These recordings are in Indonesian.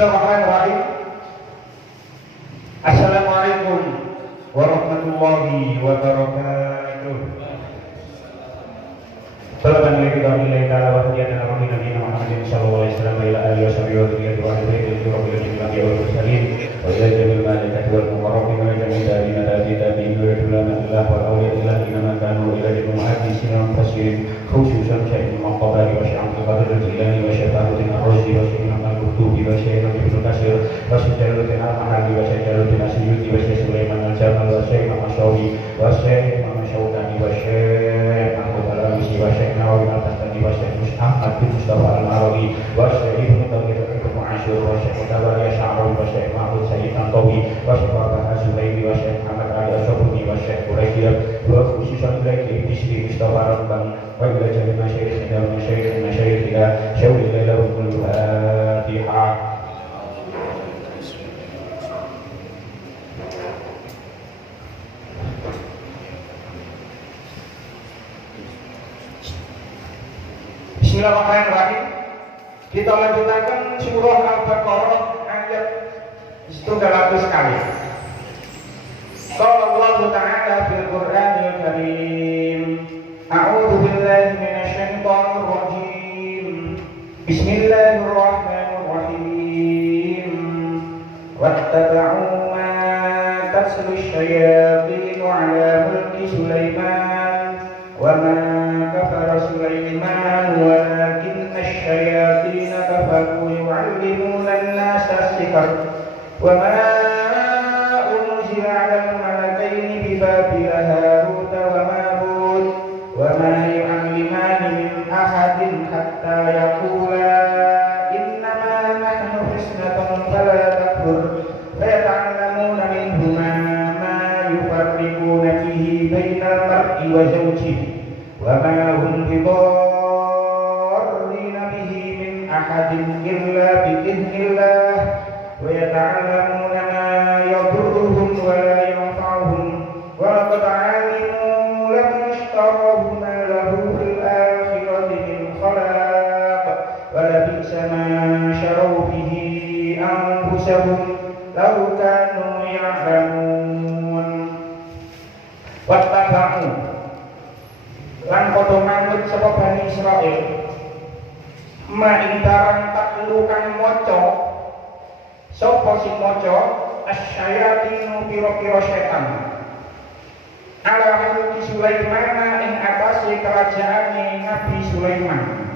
Bismillahirrahmanirrahim. Assalamualaikum warahmatullahi wabarakatuh. Salaman alaikum warahmatullahi wabarakatuh. Nabi Muhammad sallallahu alaihi wasallam ila alihi washabihi wa dzurriyyati wa alihi rabbil alamin wal mursalin wa ila jamil malaikati wal muqarrabin wa jamil tabi'in tabi'in wa ulama Allah wal awliya illa inna kanu ila jamil muhaddisin wa mufassirin khususan syekh al-Maqdari wa syekh al-Qadir al-Jilani wa syekh Abdul Ar-Razi wa syekh al-Qurtubi wa syekh Ibnu Katsir wa syekh al-Mahdi wa syekh al-Suyuti wa syekh Sulaiman al-Jamal wa syekh Masyawi wa syekh Syaukani wa syekh Ahmad al-Amisi wa syekh Nawawi al-Bastami wa syekh Ahmad bin Mustafa al-Marawi wa syekh Ibnu Tawqir Ibnu Asyur wa syekh Mutawalli Sya'rawi wa syekh Mahmud Sayyid Tantawi wa syekh Abah Zubairi wa syekh Ahmad Ali Asyabuni wa syekh Quraisy wa khususan lagi Bisri Mustafa Rabbani wa ila jami masyayikh dan masyayikh ila syawli ila wal Fatihah. Bismillahirrahmanirrahim. Kita lanjutkan surah Al-Baqarah ayat 100 kali. Qala Allah Ta'ala fil Qur'anil Karim. A'udzu billahi minasy syaithanir rajim. Bismillahirrahmanirrahim. Wattaba'u ma tatlu asy-syayatin 'ala mulki Sulaiman wa ma kafara Sulaiman walakinna asy-syayatin kafaru yu'allimuna an-nasa as-sihr wa ma unzila 'alal malakaini bi Babila Harut wa Marut wa ma yu'allimani min ahadin hatta yaqula innama nahnu fitnatun fala takfur fayata'allamuna minhuma ma yufarriquna bihi bainal mar'i wa zawjihi wa ma hum bidarrina bihi min ahadin illa bi'idznillah wa yata'allamuna ma yadurruhum wa la yanfa'uhum wa laqad 'alimu laman ishtarahu ma lahu fil akhirati min khalaq wa labi'sa ma syaraw bihi anfusahum law kanu ya'lamun. Wattaba'u lan padha manut sapa Bani Israil ma ing barang taklu kang maca sapa sing maca asyayatinu pira-pira setan ala mulki Sulaiman ing atase kerajaane Nabi Sulaiman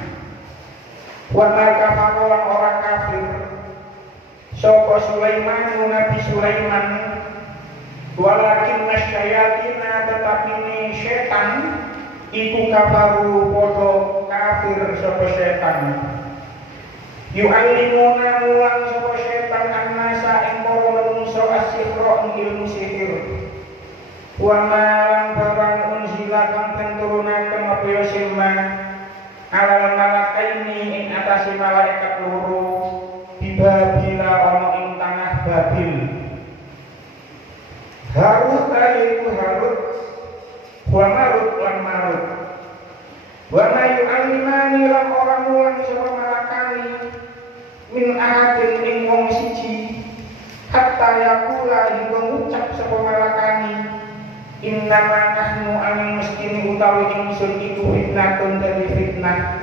wa marka orang orang kafir sapa Sulaiman Nabi Sulaiman walakin asyayatina tetapi ini setan iku kafaru podo kafir sapa setan yu'allimuna mulang sapa setan annasa ing para manungsa as-sihra ing ilmu sihir wa ma barang unzila kang den turunaken apa ya sima alal malakaini ing atase malaikat loro di Babila ana ing tanah Babil. Harut yaiku Harut wa Marut lan Marut wa ma yu'allimani lan orang mulang sapa malakani min ahadin ing wong siji hatta yaqula hingga ngucap sapa malakani innama nahnu aning mestine utawi ingsun iku fitnatun dadi fitnah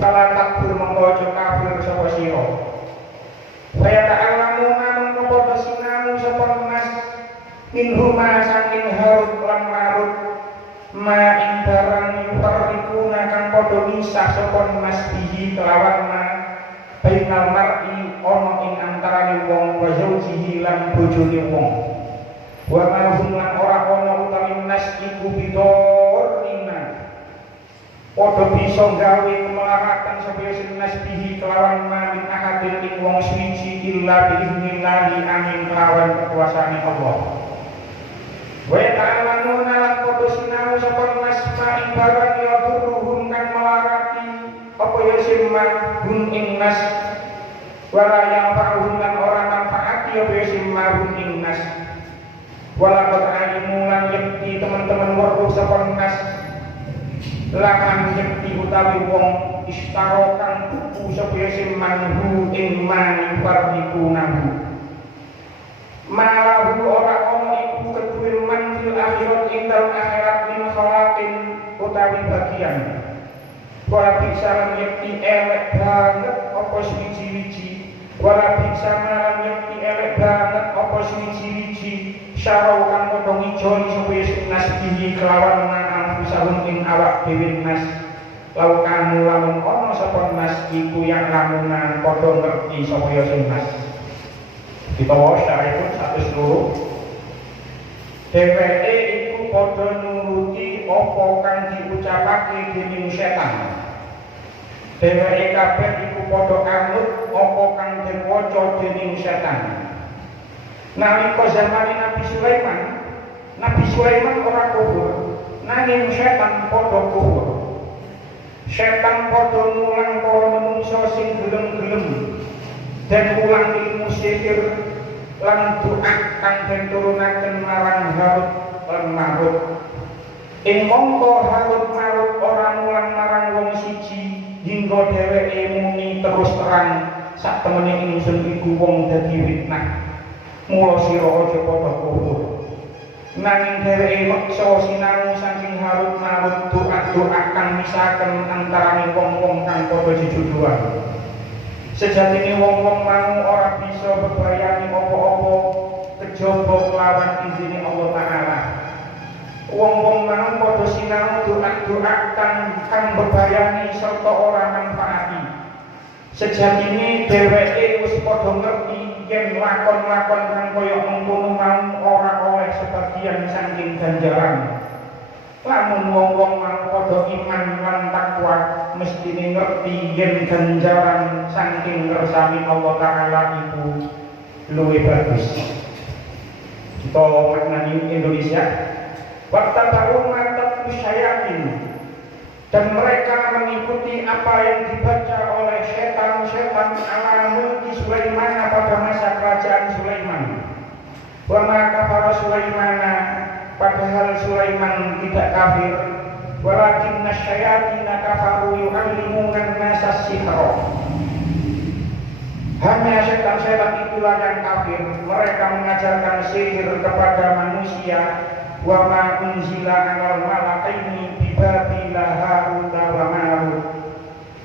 fala takfur mongko kafir sapa sira kaya ta'allamuna mongko padha sinau sapa nas minhuma saking Harut lan Marut ma ing barang yufarriquna kang padha misah sapa nas bihi kelawan ma bainal mar'i ana ing antarané wong wa zaujihi lan bojone wong wa ma hum lan ora ana utawi nas iku bidorina padha bisa gawe kemelaratan sapa sing nas bihi kelawan ma min ahadin ing wong suci illa biiznillahi angin kelawan kekuasaane Allah. Wa ta'lamuna lan padha sinau sapa nas ma ing barang ya durruhum kang melarati apa ya simma hum ing nas wala yang fa'uhum lan ora manfaati apa ya simma hum ing nas wala qad alimu lan yakti teman-teman weruh sapa nas laman yakti utawi wong istarokan tuku sapa sing manhu ing man fardikunahu malahu ora ono iku kedue man fil akhirat ing dalem akhirat min khalaqin utawi bagian wala bisa lan yakti elek banget apa suci-suci wala bisa lan yakti elek banget apa suci-suci syarau kang padha ngijoni sapa sing nasbihi kelawan manang usahun ing awak dhewe nas laukan lamun ana sapa nas iku yang lamunan padha ngerti sapa sing nas kita syaripun satu seluruh dheweke iku padha nuruti apa kang diucapake dening setan dheweke kabeh iku padha anut apa kang diwaca dening setan nalika zamane Nabi Sulaiman ora kufur nanging setan padha kufur setan padha mulang para manungsa sing gelem-gelem dan mulang ilmu sihir lan doa kang den turunaken marang Harut lan Marut ing mongko Harut Marut ora mulang marang wong siji hingga dheweke muni terus terang sak temene ingsun iku wong dadi fitnah mula sira aja padha kufur nanging dheweke meksa sinau saking Harut Marut doa kang misahaken antaraning wong-wong kang padha jejodohan sejatine wong-wong mau ora bisa bebayani apa-apa kejaba kelawan izine Allah Ta'ala wong-wong mau padha sinau doa kang bebayani serta ora manfaati sejatine dheweke wis padha ngerti yen lakon-lakon kang kaya mengkono mau ora oleh sebagian saking ganjaran lamun wong-wong mau padha iman lan takwa mestine ngerti yen ganjaran saking ngersani Allah Ta'ala itu luwih bagus. Kita maknani Indonesia waktu tahu mantap musyayatin dan mereka mengikuti apa yang dibaca oleh setan-setan ala mulki Sulaiman pada masa kerajaan Sulaiman wa ma kafara Sulaimana padahal Sulaiman tidak kafir walakin nasyayatina kafaru yu'allimuna nasa sihra hanya setan-setan itulah yang kafir mereka mengajarkan sihir kepada manusia wa ma unzila 'alal malakaini bi Babila Harut wa Marut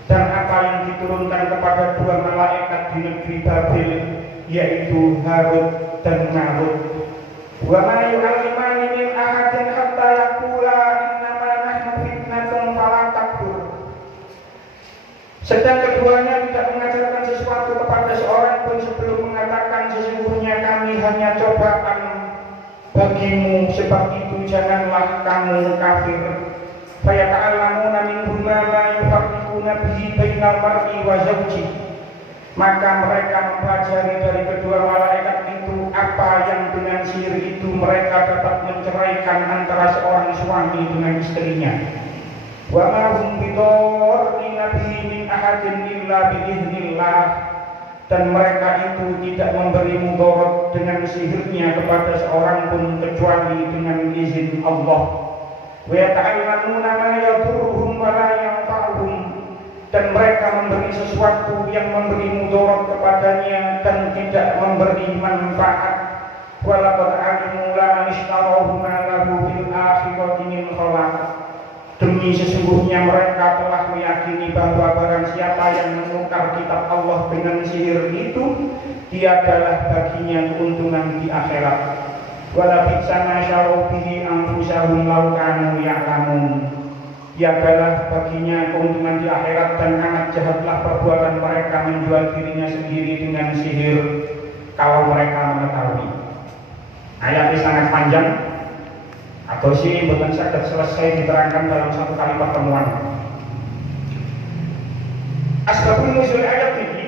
dan apa yang diturunkan kepada dua malaikat di negeri Babil yaitu Harut dan Marut wa ma yu'allimani min ahadin hatta yaqula innama nahnu fitnatun fala takfur sedang keduanya tidak mengajarkan sesuatu kepada seorang pun sebelum mengatakan sesungguhnya kami hanya cobaan bagimu sebab itu janganlah kamu kafir fayata'allamuna minhuma ma yufarriquna bihi bainal mar'i wa zawji maka mereka mempelajari dari kedua malaikat itu apa yang dengan sihir itu mereka dapat menceraikan antara seorang suami dengan istrinya wa ma hum bidarrina bihi min ahadin illa biiznillah dan mereka itu tidak memberi mudarat dengan sihirnya kepada seorang pun kecuali dengan izin Allah wa yata'allamuna ma yadurruhum wa la yanfa'uhum dan mereka memberi sesuatu yang memberi mudarat kepadanya dan tidak memberi manfaat walaqad alimu la ishtarahu ma lahu fil akhirati min khalaq demi sesungguhnya mereka telah meyakini bahwa barang siapa yang menukar kitab Allah dengan sihir itu dia adalah baginya keuntungan di akhirat wala bi'sa ma syarau bihi anfusahum law kanu ya'lamun dia adalah baginya keuntungan di akhirat dan amat jahatlah perbuatan mereka menjual dirinya sendiri dengan sihir kalau mereka mengetahui ayatnya sangat panjang atau sih bukan sakit selesai diterangkan dalam satu kali pertemuan. Asbabun nuzul ayat ini,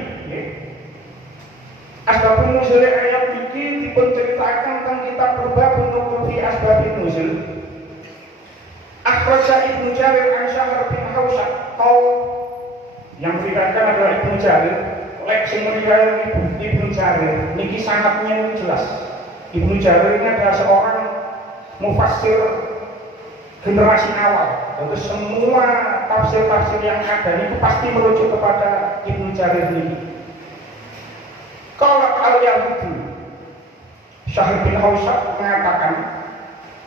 asbabun nuzul ayat ini diceritakan tentang kitab berbabun nuzul fi asbabun nuzul. Akhraja Ibnu Jarir an Syahr bin Hausyab yang beritakan adalah Ibnu Jarir. Leksi meriwayatkan Ibnu Jarir. Niki sangatnya jelas. Ibnu Jarir ini adalah seorang mufassir generasi awal. Tentu semua tafsir-tafsir yang ada itu pasti merujuk kepada Ibnu Jarir ini. Kalau al-Yahudi, Syahir bin Hausyab mengatakan,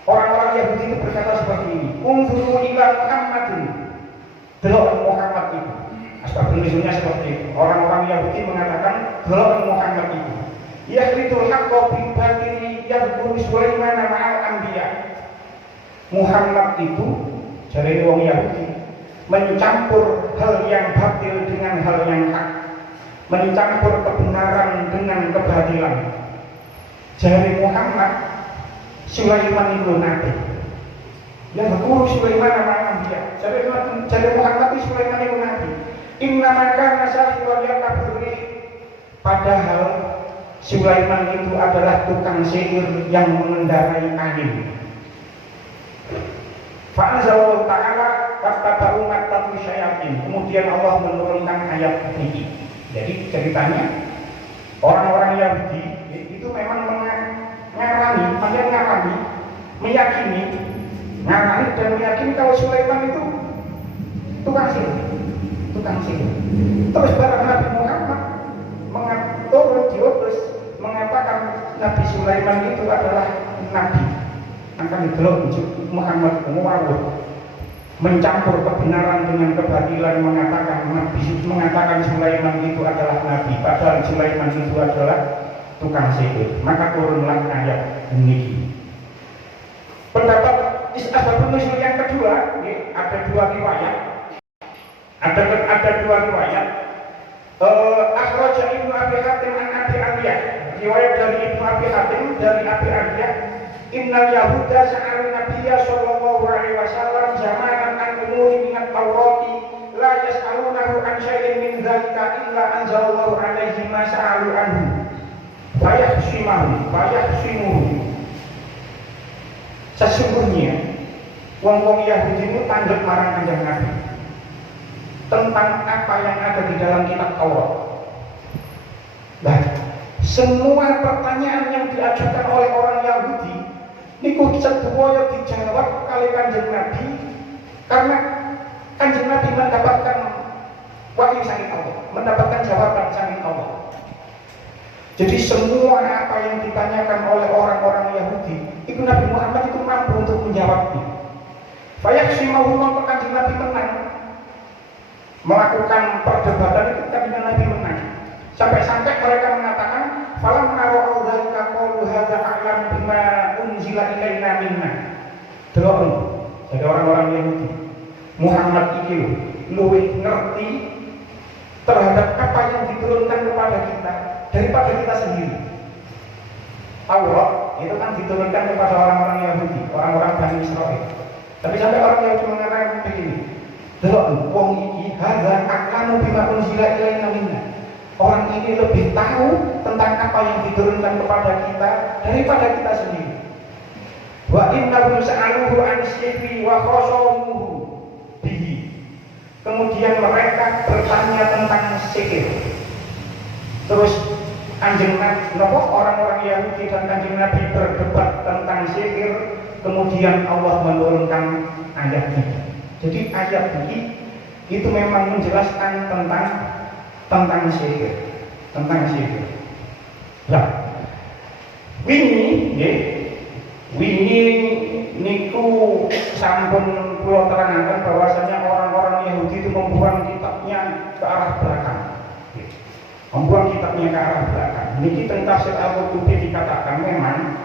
orang-orang Yahudi itu berkata seperti ini, unzuru ila Muhammadin, delok Muhammad itu. Asbabun-nuzulnya seperti itu. Orang-orang Yahudi mengatakan delok Muhammad itu. Yakhridul haqqa bil batili yadhkuru Sulaiman ma'al anbiya. Muhammad itu dari wong Yahudi mencampur hal yang batil dengan hal yang hak, mencampur kebenaran dengan kebatilan. Dari Muhammad, Sulaiman itu nabi. Yang berguru Sulaiman nama Nabi. Dari Muhammad itu Sulaiman itu nabi. Inna maka nasah wal yakaburi. Padahal Sulaiman itu adalah tukang sihir yang mengendarai angin. Fa'anzalallahu ta'ala wattabu mattatu syayatin. Kemudian Allah menurunkan ayat ini. Jadi ceritanya orang-orang Yahudi itu memang meyakini dan meyakini kalau Sulaiman itu tukang sihir. Terus barang Nabi Muhammad mengatakan Nabi Sulaiman itu adalah nabi. Akan didelok Muhammad mencampur kebenaran dengan kebatilan, mengatakan Sulaiman itu adalah nabi, padahal Sulaiman itu adalah tukang sihir. Maka turunlah ayat ini. Pendapat asbabun nuzul yang kedua, ada dua riwayat. Ada dua riwayat. Akhraja Ibnu Abi Hatim an Abi Aliyah. Riwayat dari Ibnu Abi Hatim dari Abi Aliyah. Innal Yahuda sa'alu Nabiyya sallallahu alaihi wasallam zamanan an umuri minat Taurati la yas'alunahu an syai'in min dzalika illa anzalallahu alaihi ma sa'alu anhu fayahsimuhu. Sesungguhnya wong-wong Yahudi itu tanggap marang Kanjeng Nabi tentang apa yang ada di dalam kitab Taurat. Nah, semua pertanyaan yang diajukan oleh orang Yahudi niku sedoyo dijawab kali Kanjeng Nabi, karena Kanjeng Nabi mendapatkan wahyu saking Allah, mendapatkan jawaban saking Allah. Jadi semua apa yang ditanyakan oleh orang-orang Yahudi, itu Nabi Muhammad itu mampu untuk menjawabnya. Fayahsimahu, maka Kanjeng Nabi menang melakukan perdebatan itu. Kanjeng Nabi menang sampai-sampai mereka mengatakan falam nara'u dzalika qalu hadza a'lam bima unzila ilaina minna. Delok jadi orang-orang Yahudi, Muhammad iki luwih ngerti terhadap apa yang diturunkan kepada kita daripada kita sendiri. Taurat itu kan diturunkan kepada orang-orang Yahudi, orang-orang Bani Israil. Tapi sampai orang Yahudi mengatakan begini, delok wong iki hadza a'lamu bima unzila ilaina minna. Orang ini lebih tahu tentang apa yang diturunkan kepada kita daripada kita sendiri. Wa innahu sa'aluhu an sihri wa khasamuhu bihi. Kemudian mereka bertanya tentang sihir. Terus Kanjeng Nabi, orang-orang Yahudi dan Kanjeng Nabi berdebat tentang sihir. Kemudian Allah menurunkan ayat ini. Jadi ayat ini itu memang menjelaskan tentang sihir. Nah, wingi niku sampun kula terangaken bahwasanya orang-orang Yahudi itu membuang kitabnya ke arah belakang. Niki teng tafsir Al-Qurtubi dikatakan memang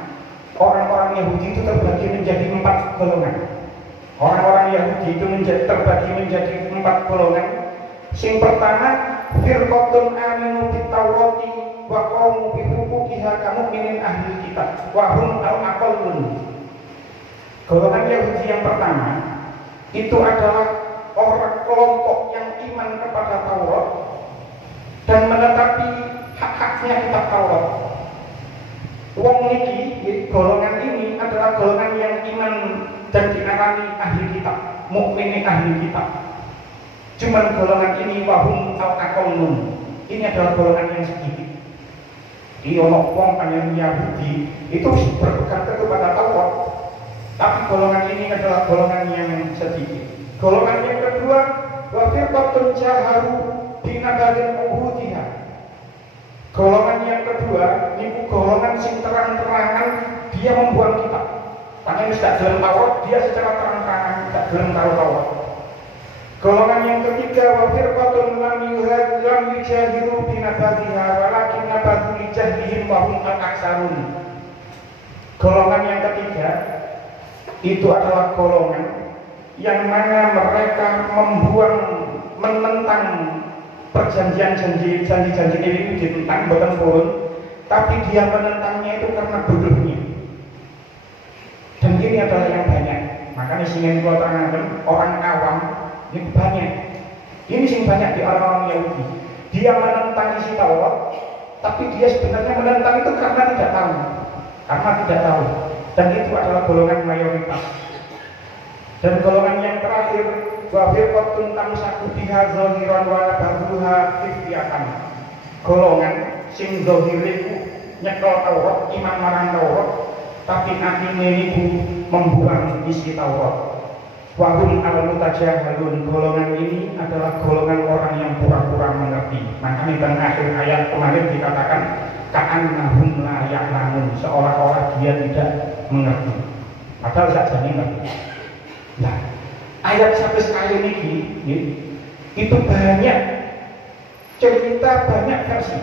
orang-orang Yahudi itu terbagi menjadi 4 golongan. Orang-orang Yahudi itu terbagi menjadi 4 golongan. Sing pertama, firqatun aminu bit-taurati wa qaumu bi huquqiha kamu'minin ahli kitab wa hum al-aqallun. Golongan Yahudi yang pertama itu adalah orang kelompok yang iman kepada Taurat dan menetapi hak-haknya kitab Taurat. Wong niki, golongan ini adalah golongan yang iman dan diarani ahli kitab, mukminin ahli kitab. Cuman golongan ini wahum al-aqallun. Ini adalah golongan yang sedikit. Di ono wong panjenengan Yahudi itu berpegang kepada Taurat. Tapi golongan ini adalah golongan yang sedikit. Golongan yang kedua, wa firqatun jaharu binabarin uhudiha. Golongan yang kedua, ini golongan sing terang-terangan dia membuang kitab. Karena ini tidak dalam Taurat, dia secara terang-terangan tidak dalam Taurat. Golongan yang ketiga, wa firqatun lam yujahiru binabadiha walakin nabadu lijahlihim wa hum al-aksarun. Golongan yang ketiga itu adalah golongan yang mana mereka menentang perjanjian janji-janji ini ditentang bukan purun, tapi dia menentangnya itu karena bodohnya. Dan ini adalah yang banyak. Makanya singin gua terangkan orang awam ini banyak. Ini sing banyak di orang-orang Yahudi. Dia menentang isi Taurat, tapi dia sebenarnya menentang itu karena tidak tahu. Karena tidak tahu. Dan itu adalah golongan mayoritas. Dan golongan yang terakhir, wa firqatun tamsaku biha zahiran wa nabadhuha iftiyatan. Golongan sing zahire nyekel Taurat, iman marang Taurat, tapi atine niku membuang isi Taurat. Wa hum al-mutajahalun. Golongan ini adalah golongan orang yang pura-pura mengerti. Makanya di akhir ayat kemarin dikatakan ka'annahum la ya'lamun, seolah-olah dia tidak mengerti. Padahal sajane ngerti. Nah, ayat sampai sekali ini itu banyak cerita, banyak versi.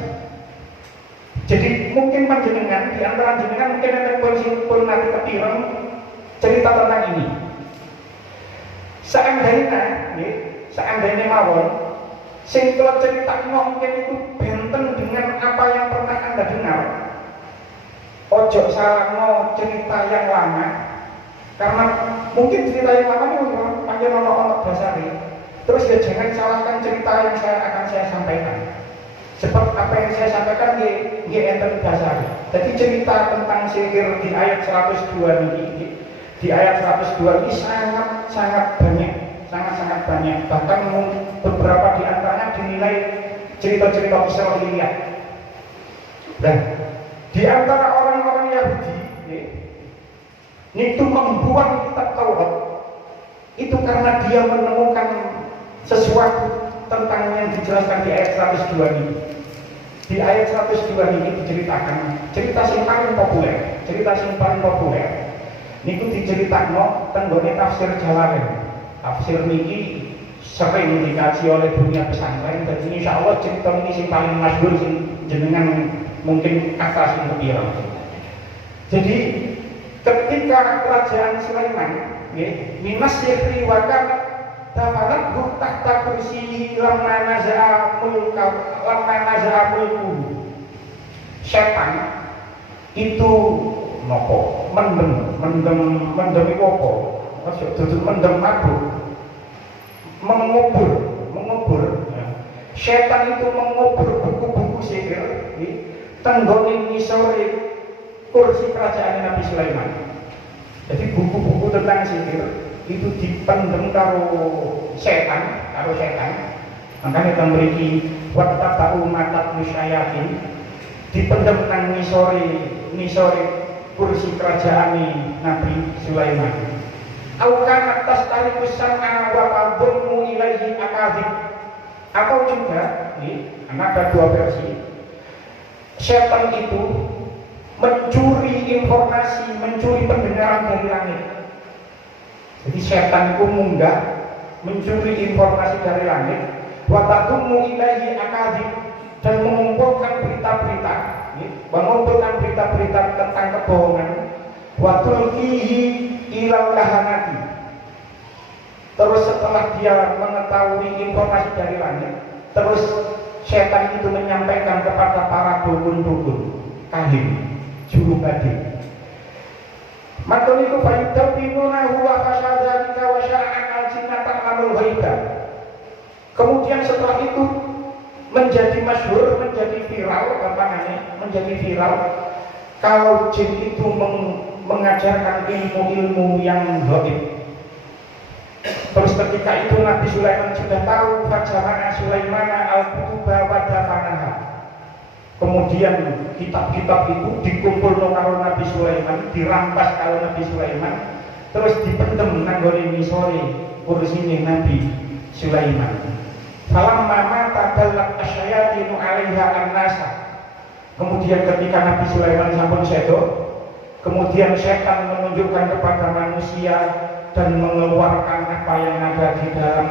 Jadi mungkin panjenengan di antara jenengan mungkin ada pun nanti kepireng cerita tentang ini. Seandainya mawon sing kula cerita mungkin itu benten dengan apa yang pernah Anda dengar. Ojo salahno cerita yang lama, karena mungkin cerita yang lama itu panjang ono dasari. Terus ya jangan salahkan cerita yang akan saya sampaikan. Sebab apa yang saya sampaikan nggih enten dasari. Jadi cerita tentang sihir di ayat 102 ini, di ayat 102 ini sangat banyak. Sangat banyak, bahkan beberapa di antaranya dinilai cerita-cerita Israiliyat. Dan di antara orang-orang Yahudi itu membuang kitab Taurat itu karena dia menemukan sesuatu tentang yang dijelaskan di ayat 102 ini. Di ayat 102 ini diceritakan cerita yang paling populer. Niku diceritakan tenggone tafsir Jalalain. Tafsir niki sering dikaji oleh dunia pesantren. Jadi insya Allah cerita ini sing paling masyhur sing jenengan mungkin kata sing kepira. Jadi ketika kerajaan Sulaiman minas sihri wa kana tafarat tahta kursiyi lamma naza'a mulku. Setan itu nopo mendem iku apa? Masuk duduk mendem mabuk, mengubur. Setan itu mengubur buku-buku sihir tenggone ngisore kursi kerajaan Nabi Sulaiman. Jadi buku-buku tentang sihir itu dipendem karo setan. Makanya kita memiliki wattaba'u matat musyayatin dipendem nang ngisore kursi kerajaan Nabi Sulaiman. Aukan atas tarikus sam'a wa qadhmu ilaihi akadzib. Atau juga ada dua versi. Setan itu mencuri informasi, mencuri pendengaran dari langit. Jadi setan itu munggah mencuri informasi dari langit. Wa qadhmu ilaihi akadzib, dan mengumpulkan berita-berita tentang kebohongan. Wa tulqihi ilal kahanati. Terus setelah dia mengetahui informasi dari langit, terus setan itu menyampaikan kepada para dukun-dukun, kahin, juru gading. Matoniku fayudabinunahu wa fasyadzalika wa syara'an al-jinnata amul ghaibah. Kemudian setelah itu menjadi masyhur, menjadi viral kalau jin itu mengajarkan ilmu-ilmu yang gaib. Terus ketika itu Nabi Sulaiman sudah tahu, fajama'a Sulaimana al-kutuba wa dafanaha. Kemudian kitab-kitab itu dikumpul karo Nabi Sulaiman, dirampas kalau Nabi Sulaiman, terus dipendem nanggone misore kursine Nabi Sulaiman. Falamma mata dallat asyayatinu 'alaiha an-nasa. Kemudian ketika Nabi Sulaiman sampun sedo, kemudian setan menunjukkan kepada manusia dan mengeluarkan apa yang ada di dalam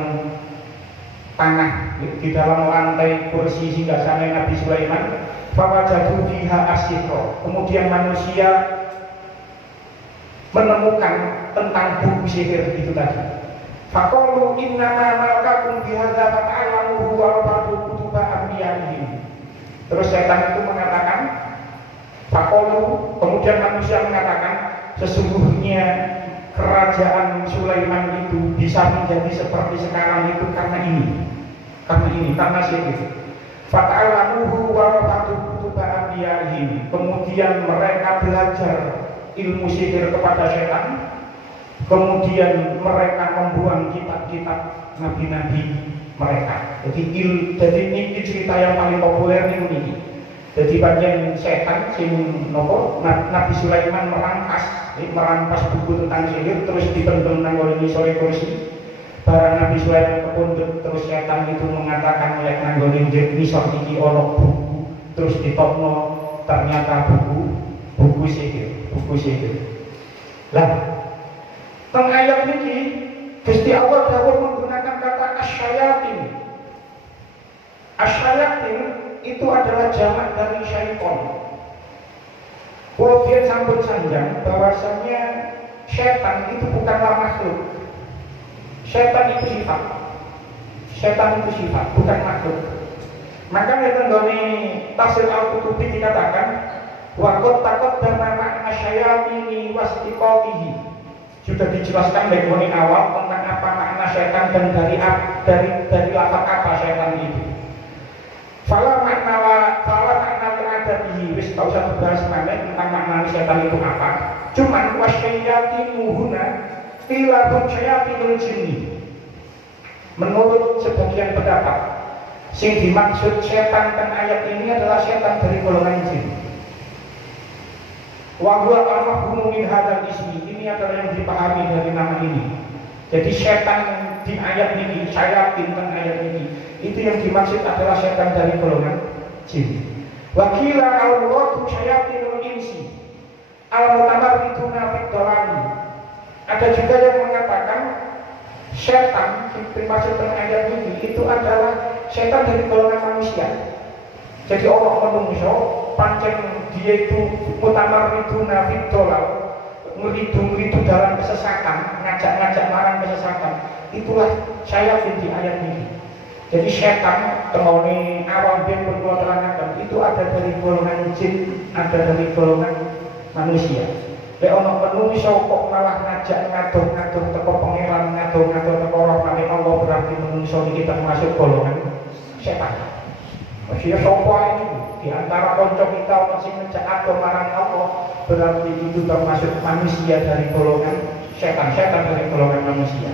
tanah, di dalam lantai kursi singgasana Nabi Sulaiman. Fawajadu fiha asyikra. Kemudian manusia menemukan tentang buku sihir itu tadi. Faqalu innama malakakum bihadza fata'alamuhu wa rabbu kutuba anbiya'ihim. Terus setan itu mengatakan, faqalu, kemudian manusia mengatakan, sesungguhnya kerajaan Sulaiman itu bisa menjadi seperti sekarang itu karena sihir. Fata'alamuhu wa rabbu kutuba anbiya'ihim. Kemudian mereka belajar ilmu sihir kepada setan. Kemudian mereka membuang kitab-kitab nabi-nabi mereka. Jadi ini cerita yang paling populer ini. Jadi bagian setan sing Nabi Sulaiman merampas buku tentang sihir terus dipendem nang ngene sore kursi. Barang Nabi Sulaiman kepundhut terus setan itu mengatakan lek nang ngene ngisor iki ana buku, terus ditokno ternyata buku sihir. Lah teng ayat ini Gusti Allah dawuh menggunakan kata asyayatin. Asyayatin itu adalah jamak dari syaiton. Kalau dia sampun sanjang bahwasanya setan itu bukanlah makhluk. Setan itu sifat, bukan makhluk. Maka dalam tafsir Al-Qutubi dikatakan wa qad taqaddama ma'na syayatini wastiqatihi. Sudah dijelaskan dari awal tentang apa makna setan dan dari lafaz apa setan itu. Fala makna ada di wis tak usah dibahas tentang makna setan itu apa. Cuman wasyayatinu huna tilabun syayatinul jinni. Menurut sebagian pendapat, sing dimaksud setan dan ayat ini adalah setan dari golongan jin. Wa huwa al-mafhumu min hadzal ismi. Ini adalah yang dipahami dari nama ini. Jadi setan di ayat ini, syayatin dan ayat ini, itu yang dimaksud adalah setan dari golongan jin. Wa qila al-muradu syayatinul insi al-mutamarriduna fid dhalali. Ada juga yang mengatakan setan dimaksud dengan ayat ini itu adalah setan dari golongan manusia. Jadi orang manusia pancen dia itu mutamarriduna fid dhalal, ngeridu dalam kesesatan, ngajak marang kesesatan. Itulah syayatin di ayat ini. Jadi setan temoni awal dia berkeluarga itu ada dari golongan jin, ada dari golongan manusia. Lek ono manusia kok malah ngajak ngadoh-ngadoh teko pangeran, ngadoh-ngadoh teko rahmate Allah, berarti manusia ini termasuk golongan setan. Maksudnya sapa ini di antara kanca kita masih ngajak adoh marang Allah, berarti itu termasuk manusia dari golongan setan dari golongan manusia.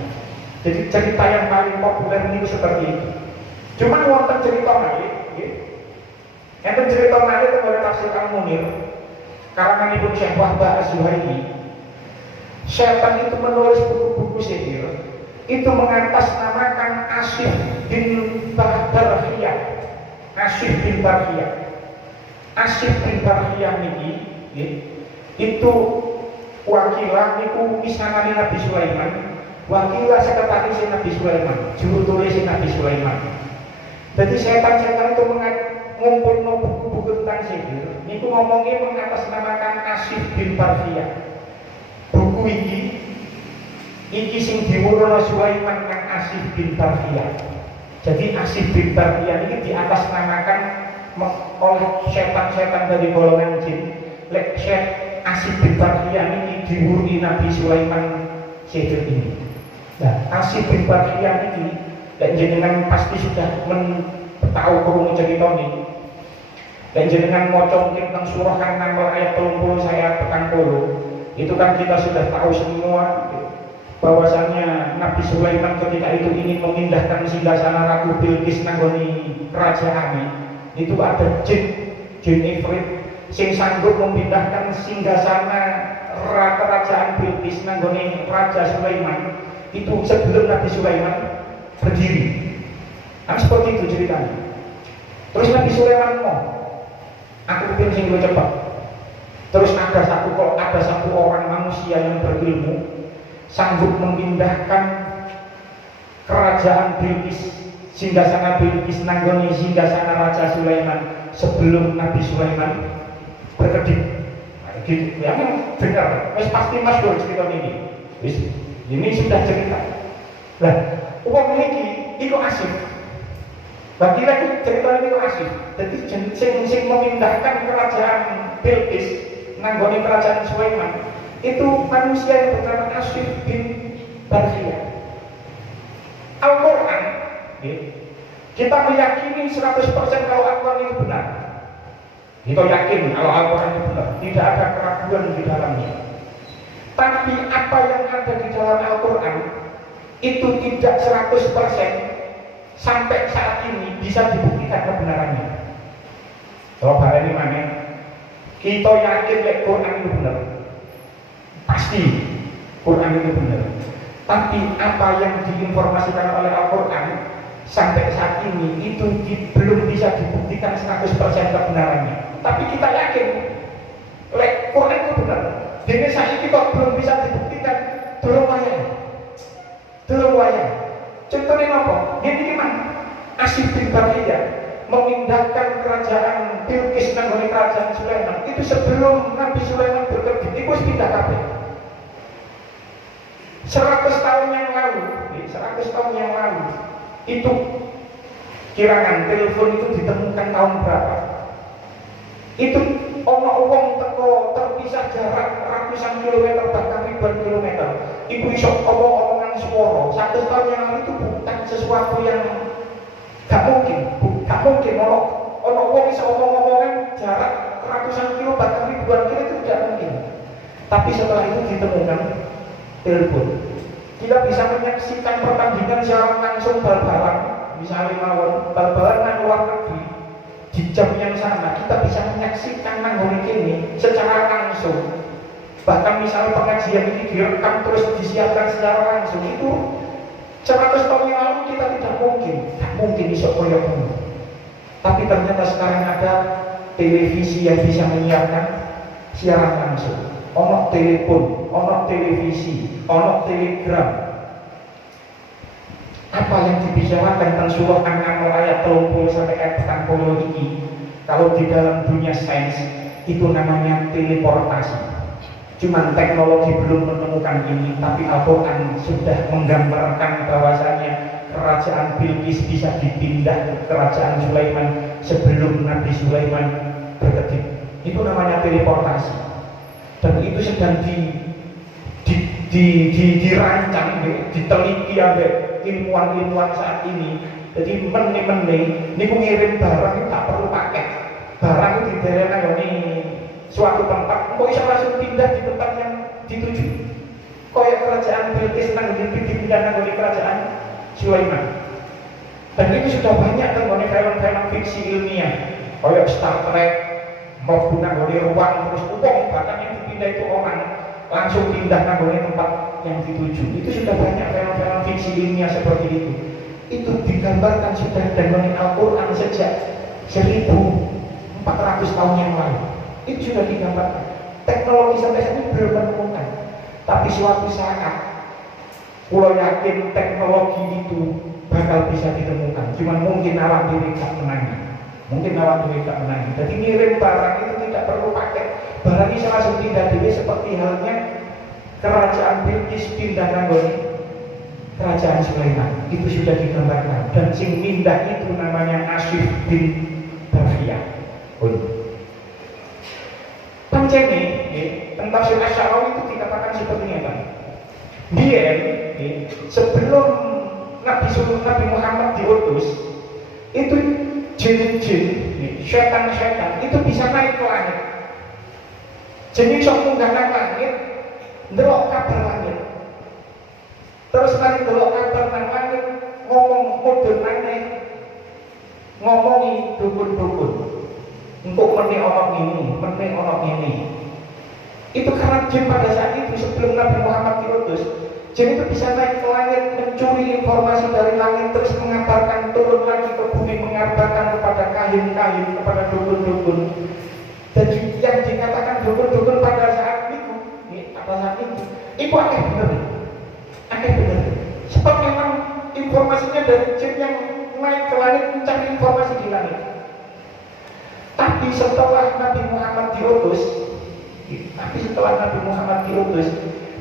Jadi cerita yang paling populer ini seperti itu. Cuma wonten cerita malih, nggih. Enten cerita malih teng tafsir Al-Munir karanganipun Syekh Wahbah Az-Zuhaili. Setan itu menulis buku-buku sihir, itu mengatasnamakan Asif bin Barhiyah. Asif bin Barhiyah niki, nggih. Itu wakilah niku isanane Nabi Sulaiman, wakilah sekretaris Nabi Sulaiman, juru tulis Nabi Sulaiman. Jadi setan-setan itu ngumpulno buku-buku tentang sihir. Niku ngomongnya mengatasnamakan Asif bin Barhiyah. Buku iki sing diwurna Sulaiman kang Asif bin Barhiyah. Jadi Asif bin Barhiyah ini diatasnamakan oleh setan-setan dari golongan jin. Lek Asif bin Barhiyah ini diwurni Nabi Sulaiman sihir ini. Nah, Asif bin Barhiyah ini dan jenengan pasti sudah tahu kurung cerita ini. Dan jenengan maca mungkin tentang surah An-Naml ayat 30 saya tekan 10. Itu kan kita sudah tahu semua bahwasanya Nabi Sulaiman ketika itu ingin memindahkan singgasana Ratu Bilqis nanggoni kerajaan itu ada jin ifrit sing sanggup memindahkan singgasana kerajaan Bilqis nanggone Raja Sulaiman itu sebelum Nabi Sulaiman berdiri. Kan seperti itu ceritanya. Terus Nabi Sulaiman mau, aku pikir sing gue cepat. Terus ada satu orang manusia yang berilmu sanggup memindahkan kerajaan Bilqis, singgasana Bilqis nanggone singgasana Raja Sulaiman sebelum Nabi Sulaiman berkedip. Gitu, ya benar, wis pasti masyhur cerita ini. Wis, ini sudah cerita. Lah, uang ini itu asif. Bagi lagi cerita ini itu asif. Jadi sing memindahkan kerajaan Bilqis nanggone kerajaan Sulaiman itu manusia yang bernama Asif bin Barkhiyah. Al-Quran, kita meyakini 100% kalau Al-Quran itu benar. Kita yakin kalau Al-Quran itu benar, tidak ada keraguan di dalamnya. Tapi apa yang ada di dalam Al-Quran itu tidak 100% sampai saat ini bisa dibuktikan kebenarannya. Kalau hari ini mana? Kita yakin Al-Quran itu benar, pasti Quran itu benar. Tapi apa yang diinformasikan oleh Al-Quran sampai saat ini itu belum bisa dibuktikan 100% kebenarannya. Tapi kita yakin Quran itu benar. Dene saiki kok belum bisa dibuktikan, durung wayah. Contohnya apa? Ini gimana? Asif bin Barkhiyah memindahkan kerajaan Bilqis nanggone kerajaan Sulaiman itu sebelum Nabi Sulaiman berkedip, itu wis pindah kabeh. 100 tahun yang lalu itu kirangan telepon itu ditemukan tahun berapa? Itu wong teko terpisah jarak ratusan kilometer bahkan ribuan kilometer. Iku iso omong-omongan swara. 100 tahun yang lalu itu bukan sesuatu yang gak mungkin. Ono wong iso omong-omongan jarak ratusan kilo bahkan ribuan kilo itu tidak mungkin. Tapi setelah itu ditemukan telepon. Kita bisa menyaksikan pertandingan secara langsung bal-balan, misalnya mawon bal-balan nang luar negeri di jam yang sama kita bisa menyaksikan nanggone kene secara langsung. Bahkan misalnya pengajian ini direkam terus disiarkan secara langsung, itu 100 tahun yang lalu kita tidak mungkin iso koyo ngono. Tapi ternyata sekarang ada televisi yang bisa menyiarkan siaran langsung. Ono telepon, ono televisi, ono telegram. Apa yang dibicarakan tentang surah An-Naml ayat 30 sampai ayat 40 ini, kalau di dalam dunia sains itu namanya teleportasi. Cuman teknologi belum menemukan ini, tapi Al-Quran sudah menggambarkan bahwasanya kerajaan Bilqis bisa dipindah ke kerajaan Sulaiman sebelum Nabi Sulaiman berkedip. Itu namanya teleportasi. Dan itu sedang dirancang, diteliti oleh ilmuwan-ilmuwan saat ini. Jadi meneh-meneh niku ngirim barang itu tak perlu paket. Barang itu diderek nang suatu tempat, kok bisa langsung pindah di tempat yang dituju. Kayak kerajaan Bilqis nang dipindah nang kerajaan Sulaiman. Dan itu sudah banyak kan film-film fiksi ilmiah, kayak Star Trek, mau nang ruang terus bahkan yang dipindah itu orang langsung pindah nang tempat yang dituju. Itu sudah banyak film-film fiksi ilmiah seperti itu. Itu digambarkan sudah dengan Al-Quran sejak 1400 tahun yang lalu. Itu sudah digambarkan. Teknologi sampai saat ini belum menemukan. Tapi suatu saat, pulau yakin teknologi itu bakal bisa ditemukan. Cuman mungkin awak dhewe gak menangi. Jadi ngirim barang itu tidak perlu paket. Barang ini langsung pindah dhewe seperti halnya kerajaan Bilqis pindah nanggone kerajaan Sulaiman. Itu sudah digambarkan. Dan sing pindah itu namanya Asif bin Barkhiyah. Pancene tentang Syekh Asy-Syarawi itu dikatakan seperti ini kan. Dia sebelum Nabi Muhammad diutus itu jin-jin, syaitan-syaitan itu bisa naik ke langit. Jadi sok munggah nang langit, ndelok kabar langit. Terus mari ndelok kabar nang langit, ngomong mudhun maneh, ngomongi dukun-dukun. untuk meni ono ini. Itu karena jin pada saat itu sebelum Nabi Muhammad diutus, jin itu bisa naik ke langit, mencuri informasi dari langit, terus mengabarkan turun lagi ke bumi, mengabarkan kepada kahin-kahin, kepada dukun-dukun. Jadi yang dikatakan dukun-dukun pada saat itu, itu aneh bener. Sebab memang informasinya dari jin yang naik ke langit mencari informasi di langit. Tapi setelah Nabi Muhammad diutus,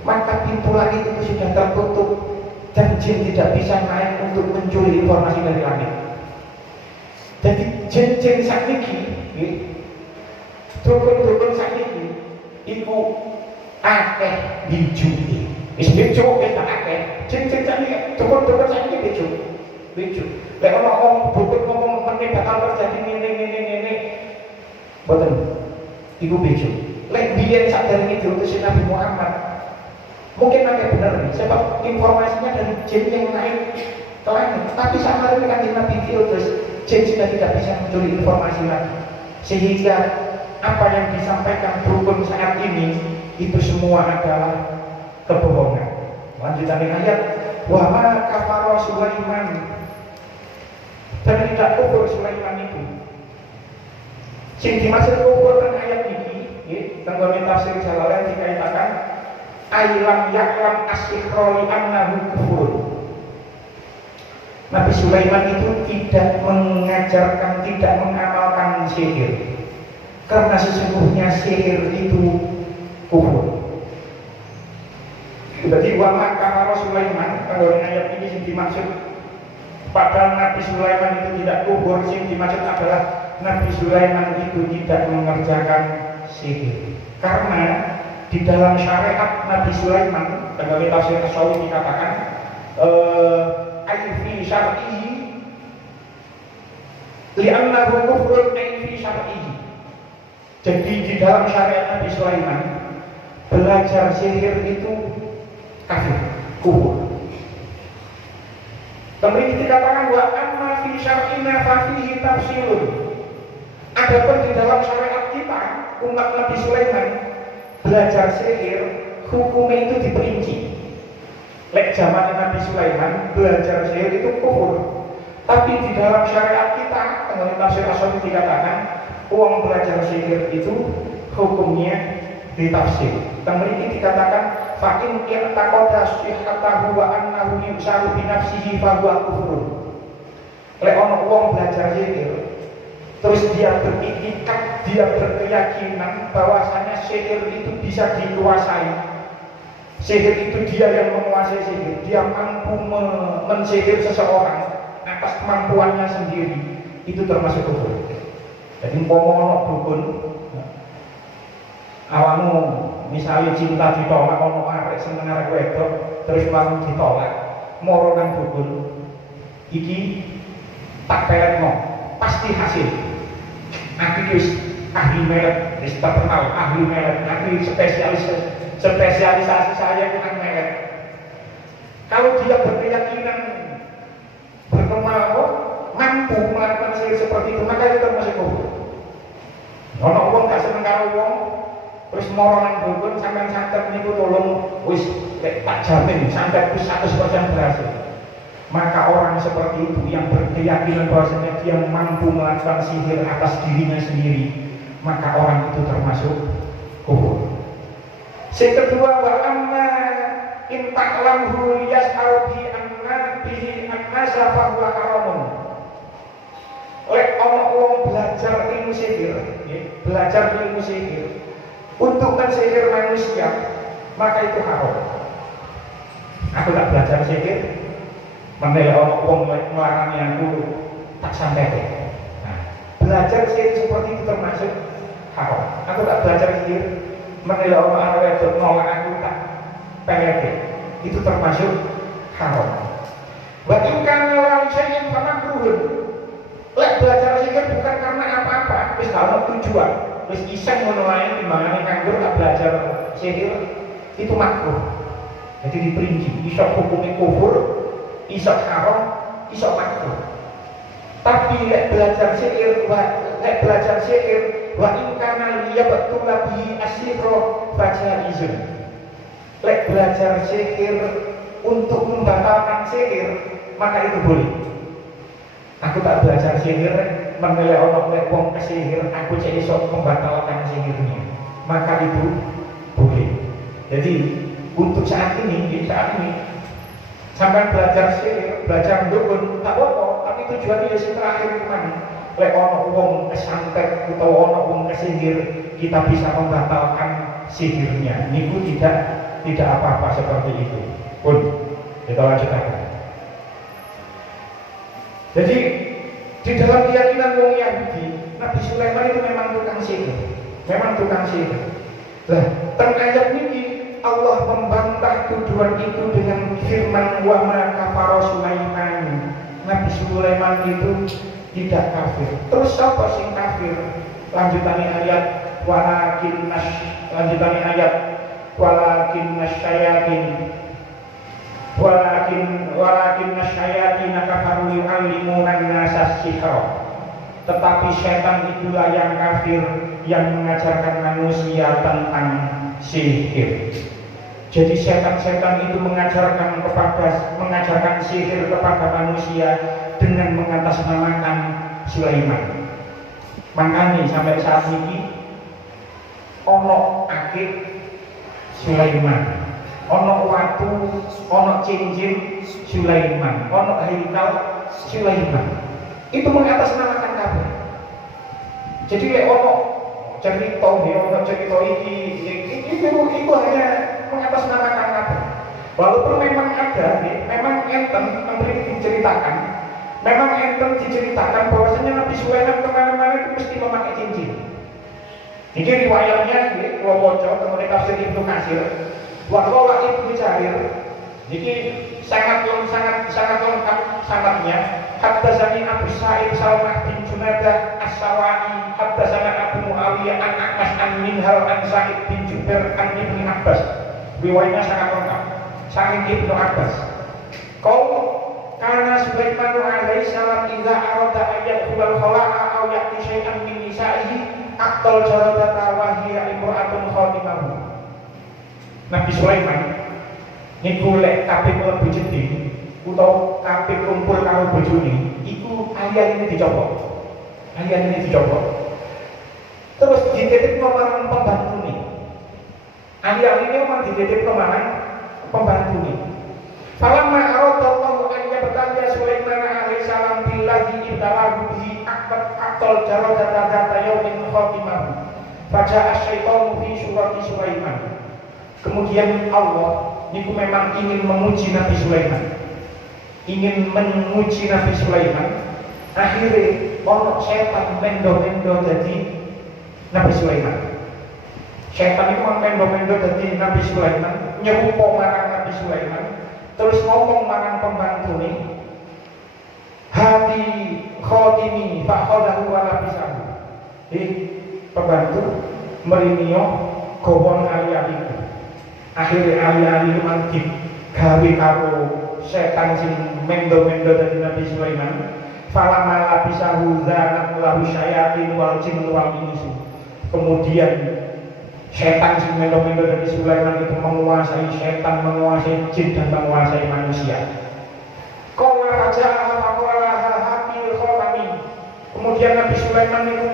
maka pintu langit itu sudah tertutup dan jin tidak bisa naik untuk mencuri informasi dari langit. Jadi jin-jin sakniki, dukun-dukun sakniki, itu akeh bijuke. Wis bijuk wis akeh. Jin-jin sakniki, dukun-dukun sakniki bijuk. Lek ana wong butut ngomong meneh bakal terjadi ngene. Boten. Iku bijuk. Lek biyen sadurunge diutus Nabi Muhammad, mungkin agak benar nih, sebab informasinya dari jin yang naik ke langit. Tapi sama dengan Nabi diutus, jin sudah tidak bisa mencuri informasi lagi. Sehingga apa yang disampaikan dukun saat ini itu semua adalah kebohongan. Lanjutan ayat, wa ma kafara Sulaiman, dan tidak kufur Sulaiman itu. Sing dimaksud kufur dan ayat ini, tentang tafsir Jalalain dikatakan ailam yaklam asyikhroli annahu kufur. Nabi Sulaiman itu tidak mengajarkan, tidak mengamalkan sihir, karena sesungguhnya sihir itu kufur. Jadi wa ma kafara Sulaiman, kalau ayat ini yang dimaksud padahal Nabi Sulaiman itu tidak kufur, yang dimaksud adalah Nabi Sulaiman itu tidak mengerjakan sihir. Karena di dalam syariat Nabi Sulaiman, dalam tafsir Tasawuf dikatakan ayfi syar'ihi li'annahu kufrun ayfi syar'ihi. Jadi di dalam syariat Nabi Sulaiman, belajar sihir itu kafir, kufur. Kemudian dikatakan wa amma fi syar'ina fa fihi tafsilun. Adapun di dalam syariat kita, umat Nabi Sulaiman belajar sihir, hukumnya itu diperinci. Lek zaman Nabi Sulaiman belajar sihir itu kufur. Tapi di dalam syariat kita, menurut tafsir Asy-Syafi'i dikatakan, uang belajar sihir itu hukumnya ditafsir. Kemudian dikatakan fa'in i'taqada sihhatahu wa annahu yusaru bi nafsihi fa huwa kufur. Lek ana wong belajar sihir, terus dia beriktikad, dia berkeyakinan bahwasanya sihir itu bisa dikuasai. Sihir itu dia yang menguasai sihir, dia mampu mensihir seseorang atas kemampuannya sendiri, itu termasuk kufur. Jadi umpama dukun, awakmu misalnya cinta ditolak, ono arek seneng arek wedok, terus lalu ditolak, moro nang dukun, iki tak peletno, pasti hasil. Aku wis ahli melet, wis terkenal ahli melet, aku spesialisasi saya bukan melet. Kalau dia berkeyakinan berkemauan mampu melakukan sihir seperti itu, maka itu termasuk kufur. Ono wong gak seneng karo wong, terus moro nang dukun sampean santet niku tolong wis tak jamin santet 100% berhasil. Maka orang seperti itu yang berkeyakinan bahwasanya dia mampu melakukan sihir atas dirinya sendiri, maka orang itu termasuk kufur. Yang kedua, wa amma in ta'lamhu yas'arubi anna bihi annasa fa huwa haramun. Oleh orang belajar ilmu sihir, belajar ilmu sihir untuk mensihir manusia, maka itu haram. Aku tak belajar sihir, menilai orang melarang yang aku tak sampai. Nah, belajar sihir seperti itu termasuk haram. Aku tak belajar sihir, menilai orang yang nolak aku tak pelete, itu termasuk haram. Bahkan kalau saya yang makruhun, lek belajar sihir bukan karena apa-apa, wis gak ono tujuan, wis iseng ngono wae timbangane nganggur tak belajar sihir, itu makruh. Jadi diperinci, iso hukumnya kufur, iso haram, iso makruh. Tapi lek belajar sihir belajar sihir, wa in kana liyabtul bihi asyra fajaizun. Lek belajar sihir untuk membatalkan sihir, maka itu boleh. Aku tak belajar sihir, menilai orang lek wong kesihir, aku cek iso membatalkan sihirnya, maka itu boleh. Jadi untuk saat ini sampai belajar sihir, belajar dukun, tak apa, tapi tujuannya ya terakhir kemana? Lek ono wong kesantet atau ono wong kesihir, kita bisa membatalkan sihirnya. Niku tidak apa-apa seperti itu. Pun kita lanjutkan. Jadi di dalam keyakinan wong Yahudi, Nabi Sulaiman itu memang tukang sihir, memang tukang sihir. Nah, teng ayat ini Allah membantah tuduhan itu dengan firman wa ma kafara Sulaiman. Nabi Sulaiman itu tidak kafir. Terus siapa sing kafir? Lanjutannya ayat walakin nasyayatin kafaru yu'allimuna an-nasa sihra. Tetapi setan itulah yang kafir, yang mengajarkan manusia tentang sihir. Jadi setan-setan itu mengajarkan sihir kepada manusia dengan mengatasnamakan Sulaiman. Makanya sampai saat ini ono akik Sulaiman, ono watu, ono cincin Sulaiman, ono haikal Sulaiman. Itu mengatasnamakan kabeh. Jadi lek ono cerita iki itu hanya mengatasnamakan kabeh. Walaupun memang ada, memang enten diceritakan, memang enten diceritakan bahwasanya Nabi Sulaiman kemana-mana itu mesti memakai cincin. Ini riwayatnya, kalau bocor kemudian tafsir Ibnu Katsir, Waqala Ibnu Jarir. Jadi sangat lengkap sanadnya. Haddatsani Abu Sa'id Salmah bin Junadah As-Sawa'i, haddatsana Abu Muawiyah an A'mash an Minhal an Sa'id bin Jubair an Ibnu Abbas. Riwayatnya sangat lengkap. Sa'id Ibnu Abbas. Karena Sulaiman alaihi salam idza arada ayatul khala'a aw ya'ti syai'an min nisa'ihi aqtal jaradata wa hiya imra'atun khatimahu. Nabi Sulaiman niku lek kabeh mlebu jeding utawa kabeh kumpul karo bojone iku aliyane dicopot. Terus dititipno marang pembantune. Aliyane memang dititipno marang pembantune. Falamma aradallahu an yabtaliya Sulaiman alaihi salam billahi ibtalahu bihi aqtal jaradata dzata yaumin khatimahu. Faja'a syaitanu fi surati Sulaiman. Kemudian Allah niku memang ingin menguji Nabi Sulaiman. Akhirnya ono setan mendo-mendo jadi Nabi Sulaiman. Setan itu mendo-mendo jadi Nabi Sulaiman, nyerupa marang Nabi Sulaiman, terus ngomong marang pembantune, hati khotimi fakhadahu wa labisahu. Pembantu merinio gowon aliyah. Akhirnya alih-alih mangkit gawe karo setan sing mendo-mendo dari Nabi Sulaiman. Falamma labisahu zanat lahu syayatin wal jin wal insu. Kemudian setan sing mendo-mendo dari Sulaiman itu menguasai setan, menguasai jin dan menguasai manusia. Qala faja'ala faqala habil khatami. Kemudian Nabi Sulaiman itu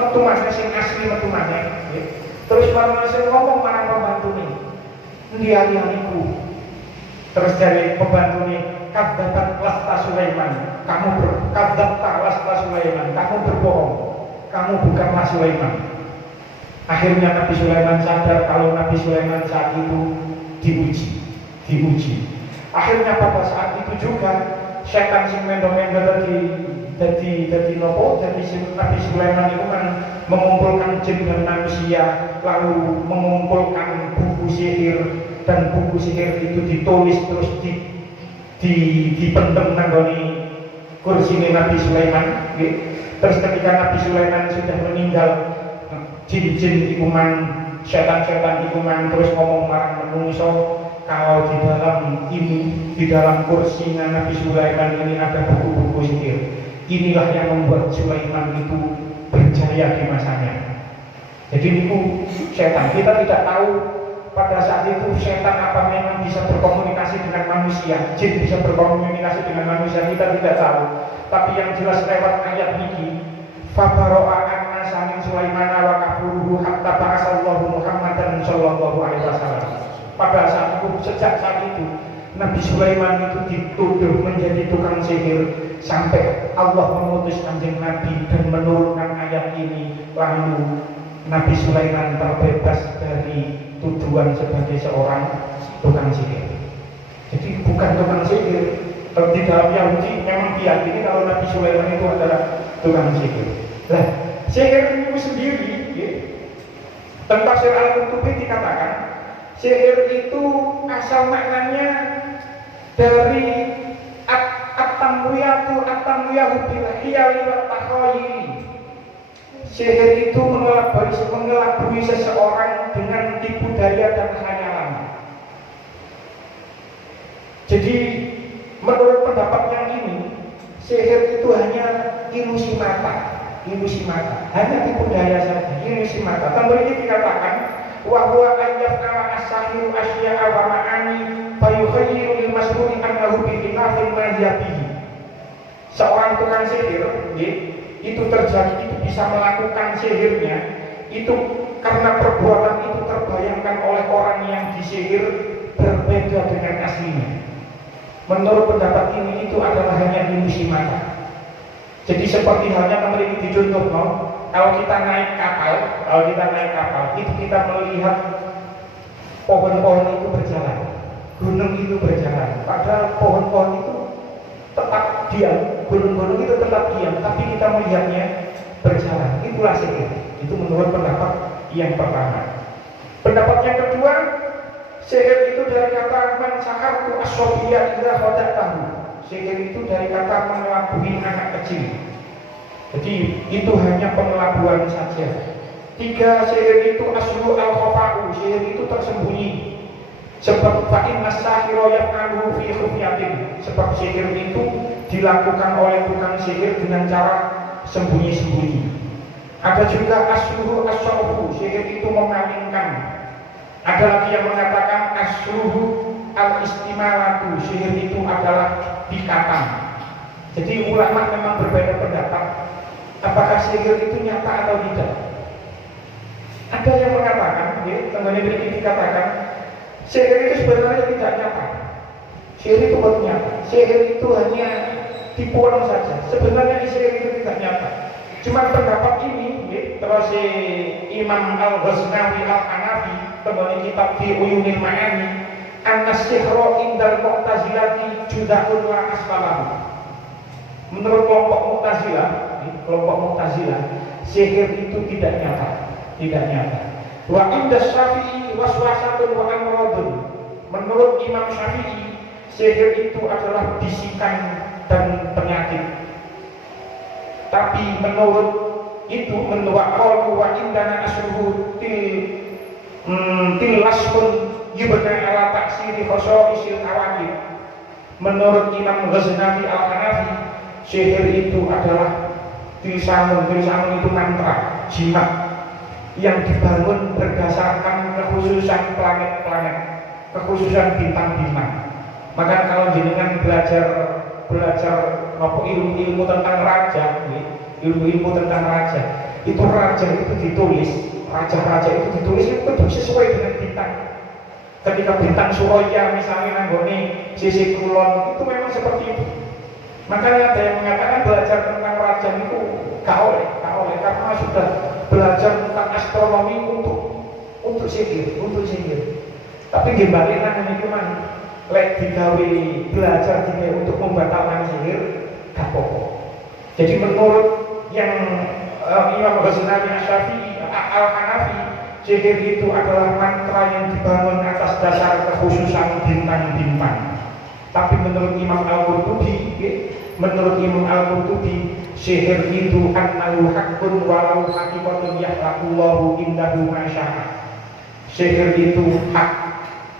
metu mas sing asli metu maneh. Terus marang ngomong marang pembantune. Dia niku. Terus dari pembantune, kadzdzat lasta Sulaiman. Kamu berbohong. Kamu bukanlah Sulaiman. Akhirnya Nabi Sulaiman sadar kalau Nabi Sulaiman saat itu diuji. Akhirnya pada saat itu juga setan sing mendo-mendo jadi Nabi Sulaiman itu kan mengumpulkan jin dan manusia, lalu mengumpulkan buku sihir, dan buku sihir itu ditulis terus dipendem nanggoni kursi Nabi Sulaiman. Terus ketika Nabi Sulaiman sudah meninggal, jin-jin ikuman, setan-setan ikuman terus ngomong marang menungso, kalau di dalam kursinya Nabi Sulaiman ini ada buku-buku sihir. Inilah yang membuat Sulaiman itu berjaya di masanya. Jadi itu setan, kita tidak tahu pada saat itu setan apa memang bisa berkomunikasi dengan manusia, jin bisa berkomunikasi dengan manusia, kita tidak tahu. Tapi yang jelas lewat ayat ini, fabaro'a an-nasa min Sulaiman wa kafuruhu hatta ba'asallahu Muhammadan sallallahu alaihi wasallam. Pada saat itu, sejak saat itu Nabi Sulaiman itu dituduh menjadi tukang sihir sampai Allah mengutus Kanjeng Nabi dan menurunkan ayat ini, lalu Nabi Sulaiman terbebas dari tuduhan sebagai seorang tukang sihir. Jadi bukan tukang sihir. Di dalam Yahudi memang diyakini kalau Nabi Sulaiman itu adalah tukang sihir. Nah, sihir itu sendiri, ya, tentang Tafsir Al-Qurtubi dikatakan sihir itu asal maknanya dari at-tamwiyahu bil hiyali wat takhayuli. Sihir itu mengelabui seseorang dengan tipu daya dan khayalan. Jadi menurut pendapat yang ini, sihir itu hanya ilusi mata, hanya tipu daya saja, ilusi mata. Tambah ini dikatakan wa huwa ayyaf'ala as-sahiru asya'a wa ma'ani fayukhayyiru lil mas'uli annahu bi khilafin ma yabihi. Seorang tukang sihir, itu terjadi, itu bisa melakukan sihirnya itu karena perbuatan itu terbayangkan oleh orang yang disihir berbeda dengan aslinya. Menurut pendapat ini itu adalah hanya ilusi mata. Jadi seperti halnya memiliki dicontoh, kalau kita naik kapal, itu kita melihat pohon-pohon itu berjalan, gunung itu berjalan. Padahal pohon-pohon itu tetap diam, gunung-gunung itu tetap diam, tapi kita melihatnya berjalan. Itulah sihir. Itu menurut pendapat yang pertama. Pendapat yang kedua, sihir itu dari kata man sahartu as-sobiyya idza khadatahu. Sihir itu dari kata mengelabui anak kecil. Jadi itu hanya pengelabuan saja. Tiga, sihir itu aslu al-khafa'u. Sihir itu tersembunyi. Sebab fa'in as-sahira yaf'aluhu fi khufyatin. Sebab sihir itu dilakukan oleh tukang sihir dengan cara sembunyi-sembunyi. Ada juga asluhu as-sawfu. Sihir itu memalingkan. Ada lagi yang mengatakan asluhu al-istimalatu. Sihir itu adalah pikatan. Jadi ulama memang berbeda pendapat apakah sihir itu nyata atau tidak. Ada yang mengatakan, teman-teman ini dikatakan sihir itu sebenarnya tidak nyata. Sihir itu baru nyata. Sihir itu hanya tipuan saja. Sebenarnya sihir itu tidak nyata. Cuma pendapat ini, terus Imam Al-Ghaznawi Al-Hanafi, teman kitab di Uyunil Ma'ani, an-nasihro indal mu'tazilati juda'un wa asfalahu. Menurut kelompok Mu'tazilah, sihir itu tidak nyata. Wa inda Syafi'i waswasatun wa amradun. Menurut Imam Syafi'i, sihir itu adalah bisikan dan penyakit. Tapi menurut qalu wa indana asruhu tilaspun yubna ala taksiri khosaisil awakib. Menurut Imam Ghaznawi Al-Hanafi, sihir itu adalah tilsamun itu mantra, jimat yang dibangun berdasarkan kekhususan planet-planet, kekhususan bintang-bintang. Maka kalau jenengan belajar ilmu tentang raja, ilmu tentang raja, itu raja itu ditulis, raja-raja itu ditulis itu sesuai dengan bintang. Ketika bintang Suraya misalnya nanggone sisi kulon, itu memang seperti itu. Makanya ada yang mengatakan belajar tentang raja itu gak oleh karena sudah belajar tentang astronomi untuk sihir. Tapi dibalik ini cuma lek digawe belajar untuk membatalkan sihir gak apa-apa. Jadi menurut yang Imam Ghaznawi Asy-Syafi'i Al-Hanafi, sihir itu adalah mantra yang dibangun atas dasar kekhususan bintang-bintang. Tapi menurut Imam Al-Qurtubi, sihir itu annahu haqqun walau haqiqatun yahlaqullahu indahu ma syaa. Sihir itu hak,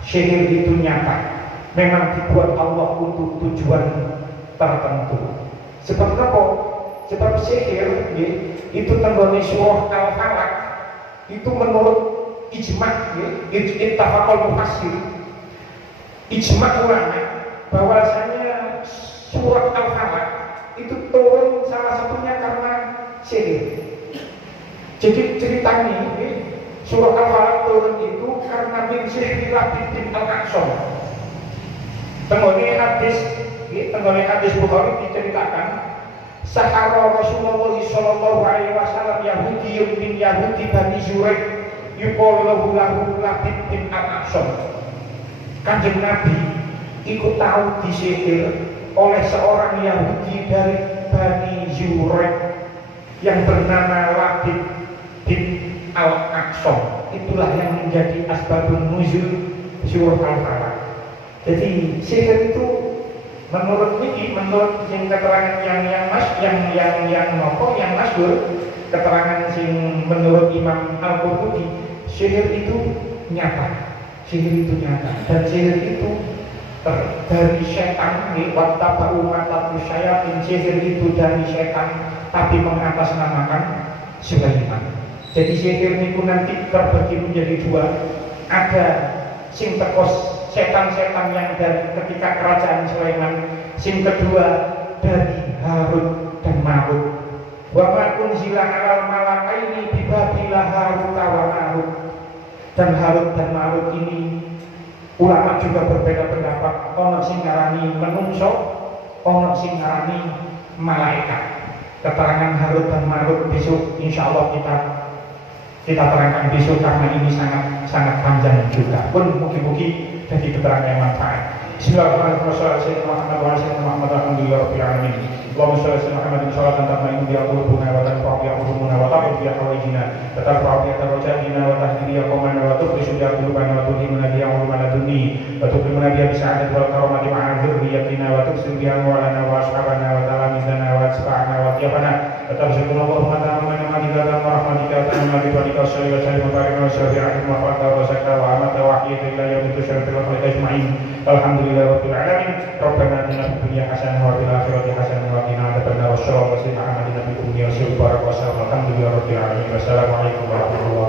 sihir itu nyata. Memang dibuat Allah untuk tujuan tertentu. Sebab apa? sebab sihir itu tenggone surah Al-Falaq itu menurut ijma ittafaqal mufassir, ijma ulama bahwasanya surat Al-Falaq itu turun salah satunya karena sihir. Jadi ceritanya surah Al-Falaq turun itu karena min sihri Labid bin Al-Aqsam. Tenggone hadis Bukhari diceritakan sahara Rasulullah sallallahu alaihi wasallam Yahudiyun min Yahudi Bani Zuraik yuqalu lahu Labid bin Al-Aqsam. Kanjeng Nabi ikut tahu disihir oleh seorang Yahudi dari Bani Zuraik yang bernama Labid bin Al-Aqsam. Itulah yang menjadi asbabun nuzul surah Al-Falaq. Jadi sihir itu menurut yang keterangan yang masyhur, keterangan sing menurut Imam Al-Qurtubi, sihir itu nyata dan sihir itu dari setan wattaba umatatu syayatin. Sihir itu dari setan tapi mengatasnamakan Sulaiman. Jadi sihir itu nanti terbagi menjadi dua. Ada sing tekos setan-setan yang dari ketika kerajaan Sulaiman, sing kedua dari Harut dan Marut. Wa ma unzila 'alal malakaini bi Babila Harut wa Marut. Dan Harut dan Marut ini ulama juga berbeda pendapat. Ono sing ngarani menungso, ono sing ngarani malaikat. Keterangan Harut dan Marut besok insyaallah kita terangkan besok karena ini sangat panjang juga. Pun mugi-mugi jadi keterangan yang manfaat. Bismillahirrahmanirrahim. Muhammad alhamdulillah rabbil alamin. Allahumma shalli ala Muhammadin sholatan tatma'innu biha qulubuna wa tanfa'u biha qulubuna wa taqu biha hawaijina wa tarfa'u biha darajatina wa tahdi biha qawmana wa tukhrishu biha qulubana wa tulhimuna biha ulumana dunni wa tukrimuna biha bisa'adati wal karamati ma'a dzurriyyatina wa tuksiru biha amwalana wa ashabana wa talamizana wa asfa'ana wa tiyabana wa tarzuquna Allahumma ta'amana ma'adilatan wa rahmatika wa ta'amana biwadika wa salli wa sallim wa barik wa syafi'akum wa fa'ata wa zakka wa amata wa ahiyata ila yawmi tusyarifil khalqi ajma'in. Alhamdulillah rabbil alamin. Rabbana atina fid dunya hasanah wa fil akhirati hasanah wa qina adzabannar. Wassallallahu alaihi wa sallam ala nabiyyina Muhammadin wa sallam. Alhamdulillah rabbil alamin. Wassalamu alaikum warahmatullahi wabarakatuh.